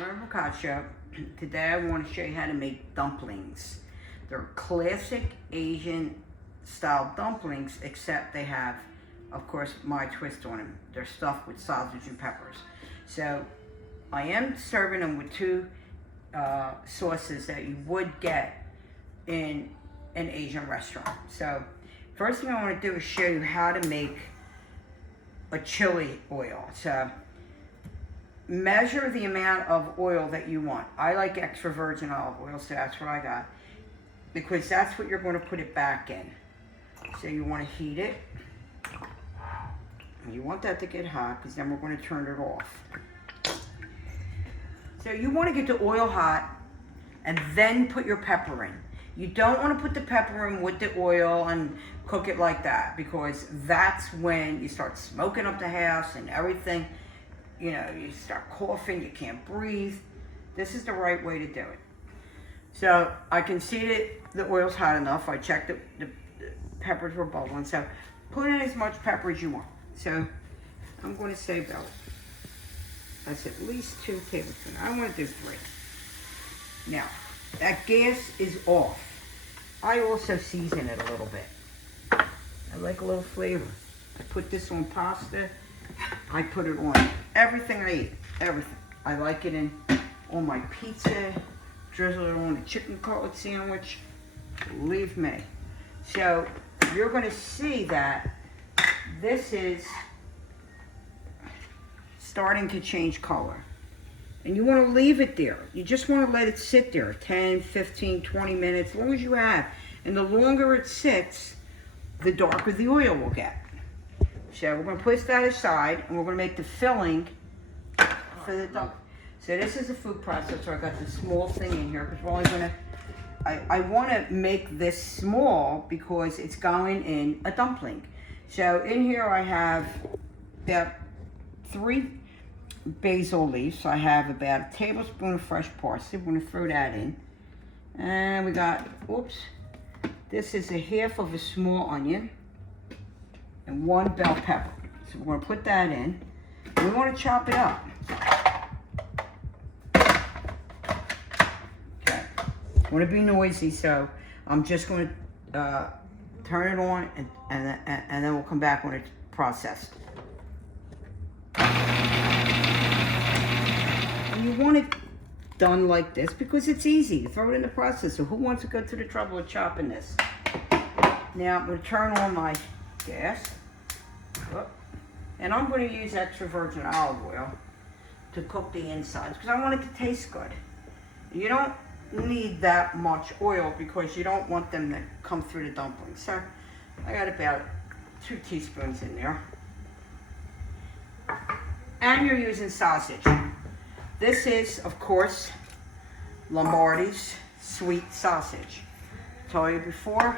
Boccaccio. Today I want to show you how to make dumplings. They're classic Asian style dumplings, except they have, of course, my twist on them. They're stuffed with sausage and peppers. So I am serving them with two sauces that you would get in an Asian restaurant. So first thing I want to do is show you how to make a chili oil. So measure the amount of oil that you want. I like extra virgin olive oil, so that's what I got, because that's what you're going to put it back in. So you want to heat it. And you want that to get hot, because then we're going to turn it off. So you want to get the oil hot and then put your pepper in. You don't want to put the pepper in with the oil and cook it like that, because that's when you start smoking up the house and everything. You know, you start coughing, you can't breathe. This is the right way to do it. So I can see that the oil's hot enough. I checked the peppers were bubbling. So put in as much pepper as you want. So I'm going to say about, that's at least 2 tablespoons. I want to do 3. Now, that gas is off. I also season it a little bit. I like a little flavor. I put this on pasta. I put it on everything I eat, everything. I like it on my pizza, drizzle it on a chicken cutlet sandwich, believe me. So you're going to see that this is starting to change color. And you want to leave it there. You just want to let it sit there 10, 15, 20 minutes, as long as you have. And the longer it sits, the darker the oil will get. So we're going to push that aside, and we're going to make the filling for the dumpling. So this is a food processor. I got this small thing in here because we're only going to, I want to make this small because it's going in a dumpling. So in here I have about 3 basil leaves. I have about a tablespoon of fresh parsley. We're going to throw that in. And we got, oops, this is a half of a small onion and 1 bell pepper. So we're going to put that in. We want to chop it up. Okay. I want to be noisy, so I'm just going to turn it on, and then we'll come back when it's processed. And you want it done like this because it's easy. You throw it in the processor. Who wants to go to the trouble of chopping this? Now I'm going to turn on my gas. And I'm going to use extra virgin olive oil to cook the insides because I want it to taste good. You don't need that much oil because you don't want them to come through the dumplings. So I got about 2 teaspoons in there. And you're using sausage. This is, of course, Lombardi's sweet sausage. I told you before,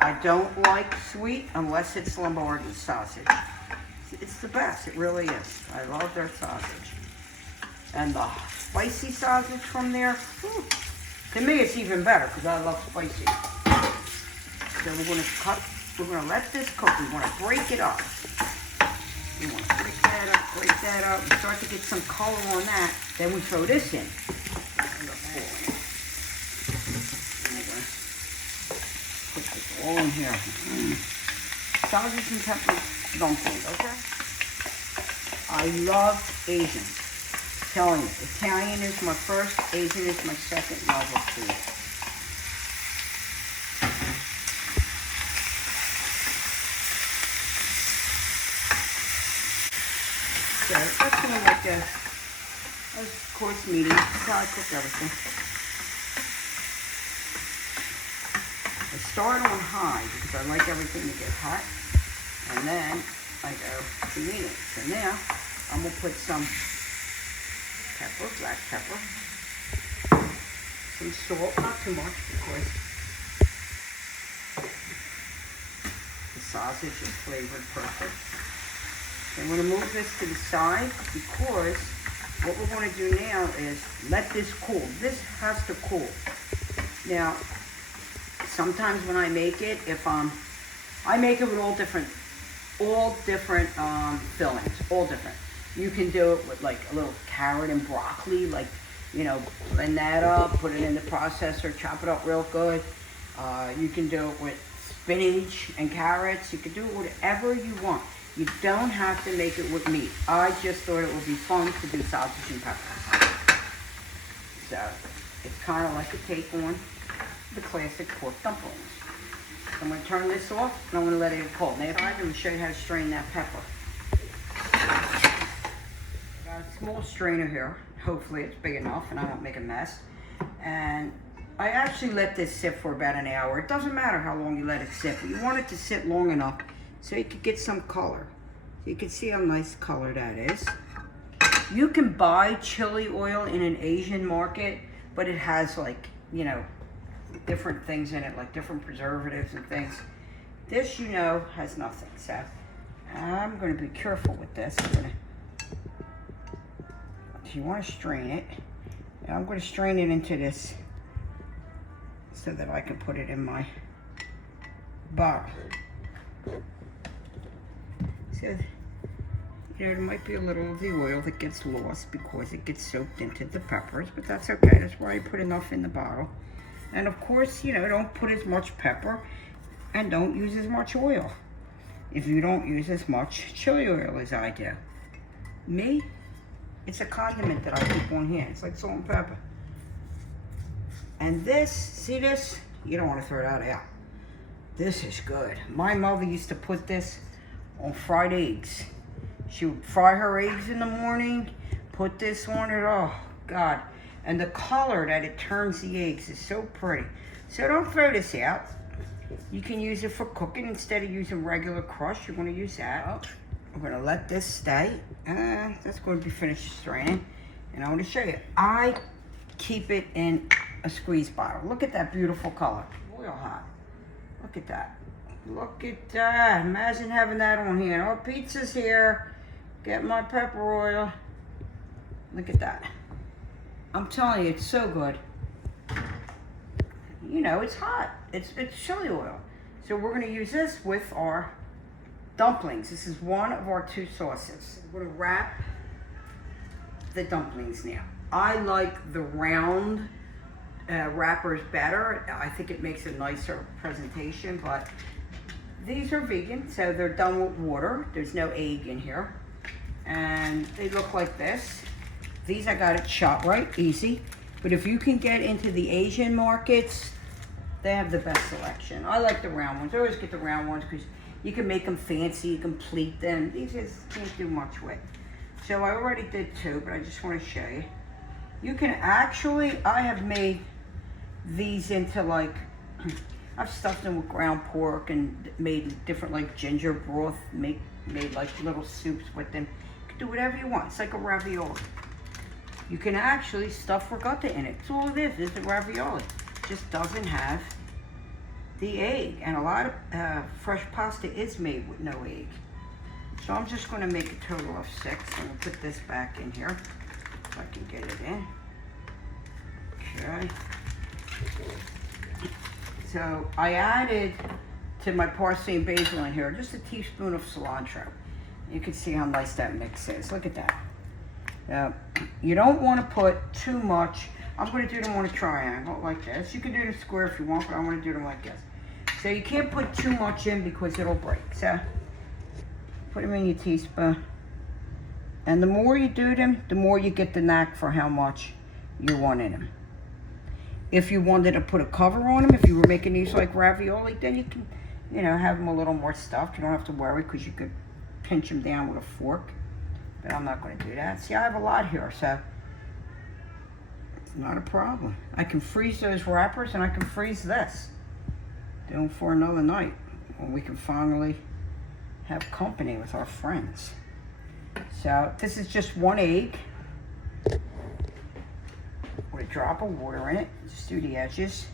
I don't like sweet unless it's Lombardi's sausage. It's the best, it really is. I love their sausage. And the spicy sausage from there, whew, to me it's even better because I love spicy. So we're going to let this cook. We want to break it up. We want to break that up. We start to get some color on that. Then we throw this in. Put this all in here. Sausage and pepper dumplings, okay? I love Asian. I'm telling you, Italian is my first, Asian is my second love of food. So that's kind of like a course meeting. That's how I cook everything. I start on high because I like everything to get hot. And then I go to medium. So now I'm going to put some pepper, black pepper, some salt, not too much because the sausage is flavored perfect. I'm going to move this to the side because what we're going to do now is let this cool. This has to cool. Now, sometimes when I make it, I make it with all different fillings, all different. You can do it with like a little carrot and broccoli, like, you know, blend that up, put it in the processor, chop it up real good. You can do it with spinach and carrots. You can do it whatever you want. You don't have to make it with meat. I just thought it would be fun to do sausage and peppers. So it's kind of like a take on the classic pork dumplings. I'm going to turn this off and I'm going to let it get cold. Now I'm going to show you how to strain that pepper. I got a small strainer here. Hopefully it's big enough and I won't make a mess. And I actually let this sit for about an hour. It doesn't matter how long you let it sit, but you want it to sit long enough so you can get some color. So you can see how nice color that is. You can buy chili oil in an Asian market, but it has like, you know, different things in it, like different preservatives and things. This, you know, has nothing. So I'm going to be careful with this. So you want to strain it. And I'm going to strain it into this so that I can put it in my bottle. So, you know, there might be a little of the oil that gets lost because it gets soaked into the peppers, but that's okay. That's why I put enough in the bottle. And of course, you know, don't put as much pepper and don't use as much oil. If you don't use as much chili oil as I do. Me, it's a condiment that I keep on hand. It's like salt and pepper. And this, see this? You don't want to throw that out. This is good. My mother used to put this on fried eggs. She would fry her eggs in the morning, put this on it, oh God. And the color that it turns the eggs is so pretty. So don't throw this out. You can use it for cooking instead of using regular crush. You're gonna use that. I'm gonna let this stay. That's going to be finished straining. And I want to show you. I keep it in a squeeze bottle. Look at that beautiful color. Oil hot. Look at that. Look at that. Imagine having that on here. Oh, pizza's here. Get my pepper oil. Look at that. I'm telling you, it's so good. You know, it's hot. It's chili oil. So we're going to use this with our dumplings. This is one of our two sauces. We're going to wrap the dumplings now. I like the round wrappers better. I think it makes a nicer presentation, but these are vegan, so they're done with water. There's no egg in here. And they look like this. These I got at ShopRite, easy. But if you can get into the Asian markets, they have the best selection. I like the round ones. I always get the round ones because you can make them fancy, you can pleat them. These just can't do much with. So I already did two, but I just want to show you. You can actually, I have made these into like, I've stuffed them with ground pork and made different like ginger broth, made like little soups with them. You can do whatever you want. It's like a ravioli. You can actually stuff ricotta in it. That's all it is a ravioli. It just doesn't have the egg. And a lot of fresh pasta is made with no egg. So I'm just going to make a total of 6. I'm going to put this back in here so I can get it in. Okay. So I added to my parsley and basil in here just a teaspoon of cilantro. You can see how nice that mix is. Look at that. Now, you don't want to put too much. I'm going to do them on a triangle like this. You can do them square if you want, but I want to do them like this. So you can't put too much in because it'll break. So put them in your teaspoon. And the more you do them, the more you get the knack for how much you want in them. If you wanted to put a cover on them, if you were making these like ravioli, then you can, you know, have them a little more stuffed. You don't have to worry because you could pinch them down with a fork. But I'm not going to do that. See, I have a lot here, so it's not a problem. I can freeze those wrappers and I can freeze this. Do them for another night when we can finally have company with our friends. So this is just 1 egg with a drop of water in it. Just do the edges.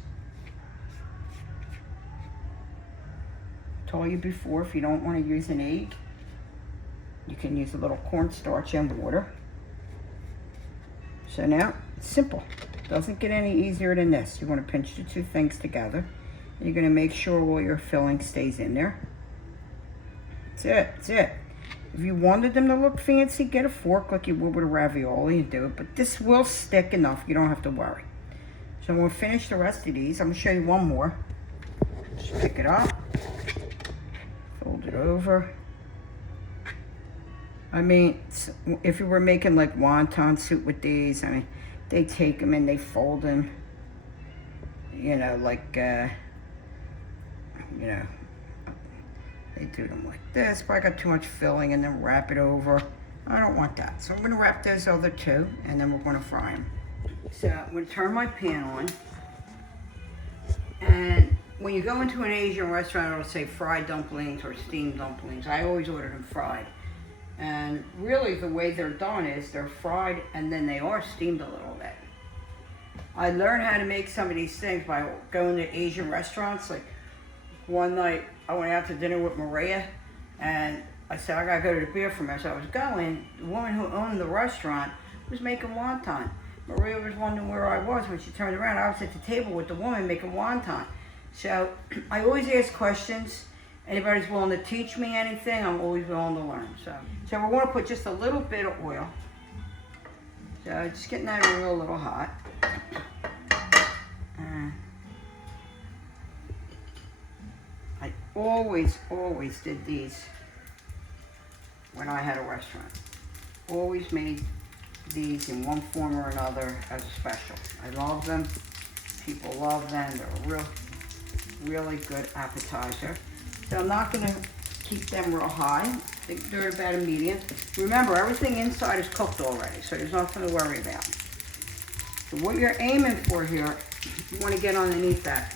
I told you before, if you don't want to use an egg, you can use a little cornstarch and water. So now, it's simple. Doesn't get any easier than this. You're going to pinch the two things together. And you're going to make sure all your filling stays in there. That's it. That's it. If you wanted them to look fancy, get a fork like you would with a ravioli and do it. But this will stick enough. You don't have to worry. So I'm going to finish the rest of these. I'm going to show you one more. Just pick it up. Fold it over. I mean, if you were making like wonton soup with these, I mean, they take them and they fold them. You know, like, you know, they do them like this, but I got too much filling and then wrap it over. I don't want that. So I'm gonna wrap those other two and then we're gonna fry them. So I'm gonna turn my pan on. And when you go into an Asian restaurant, it'll say fried dumplings or steamed dumplings. I always order them fried. And really the way they're done is they're fried and then they are steamed a little bit. I learned how to make some of these things by going to Asian restaurants. Like one night I went out to dinner with Maria and I said, I gotta go to the beer from as I was going. The woman who owned the restaurant was making wonton. Maria was wondering where I was when she turned around. I was at the table with the woman making wonton. So I always ask questions. Anybody's willing to teach me anything, I'm always willing to learn. So we're gonna put just a little bit of oil. So just getting that oil a little hot. I always did these when I had a restaurant. Always made these in one form or another as a special. I love them. People love them. They're a really good appetizer. So I'm not going to keep them real high. I think they're about a medium. Remember, everything inside is cooked already, so there's nothing to worry about. So what you're aiming for here, you want to get underneath that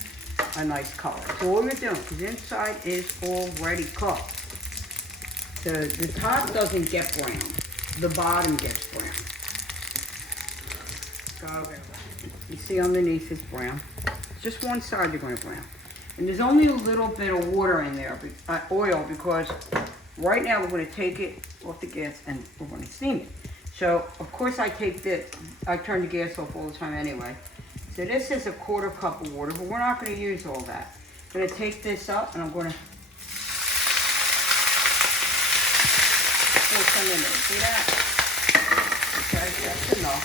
a nice color. So what you're doing, because inside is already cooked. So the top doesn't get brown. The bottom gets brown. So you see underneath is brown. Just one side you're going to brown. And there's only a little bit of water in there, oil, because right now we're going to take it off the gas and we're going to steam it. So of course I turn the gas off all the time anyway. So this is a 1/4 cup of water, but we're not going to use all that. I'm going to take this up and I'm going to pour some in there. See that? Okay, that's enough.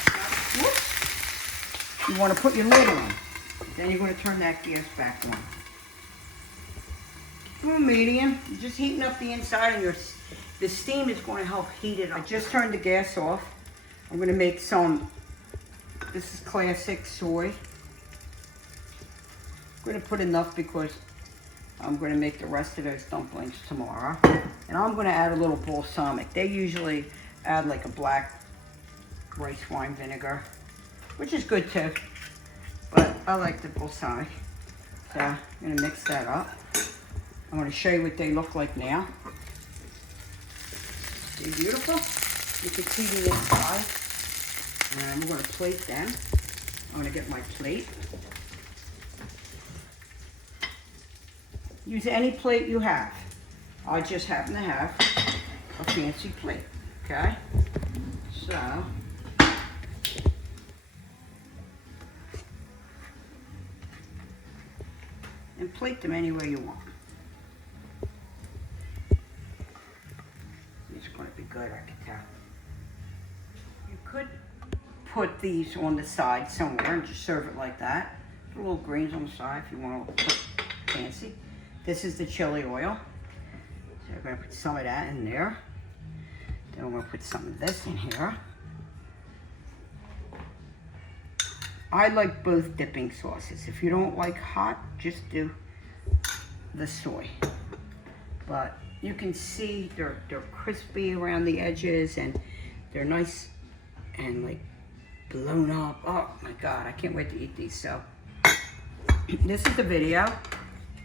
Whoops. You want to put your lid on. Then you're going to turn that gas back on. Medium, you're just heating up the inside and the steam is going to help heat it up. I just turned the gas off. I'm going to make some, this is classic soy. I'm going to put enough because I'm going to make the rest of those dumplings tomorrow. And I'm going to add a little balsamic. They usually add like a black rice wine vinegar, which is good too. But I like the balsamic. So I'm going to mix that up. I'm going to show you what they look like now. They're beautiful. You can see the inside. And I'm going to plate them. I'm going to get my plate. Use any plate you have. I just happen to have a fancy plate. Okay? So, and plate them any way you want. It's going to be good, I can tell. You could put these on the side somewhere and just serve it like that. Put little greens on the side if you want to look fancy. This is the chili oil. So I'm going to put some of that in there. Then I'm going to put some of this in here. I like both dipping sauces. If you don't like hot, just do the soy. But you can see they're crispy around the edges and they're nice and like blown up. Oh my God, I can't wait to eat these. So this is the video.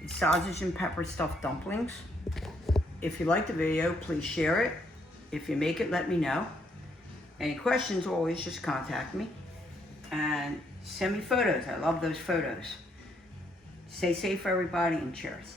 It's sausage and pepper stuffed dumplings. If you like the video, please share it. If you make it, let me know. Any questions, always just contact me. And send me photos. I love those photos. Stay safe, everybody, and cheers.